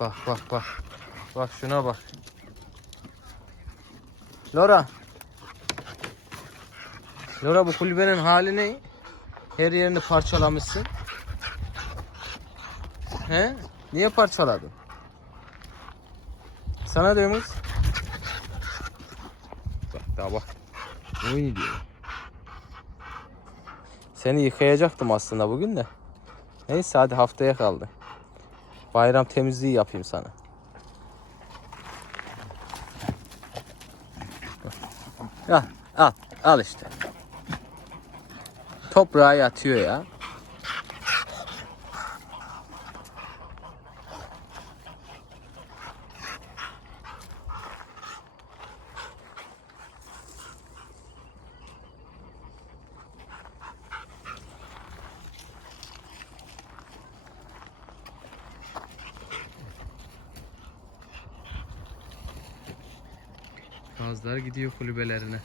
Bak bak bak. Bak şuna bak. Lora. Lora bu kulübenin hali ne? Her yerini parçalamışsın. He? Niye parçaladın? Sana diyoruz. Bak daha bak. Oyun diyor. Seni yıkayacaktım aslında bugün de. Neyse hadi haftaya kaldı. Bayram temizliği yapayım sana. Al, al, al işte. Toprağa yatıyor ya. Gazlar gidiyor kulübelerine.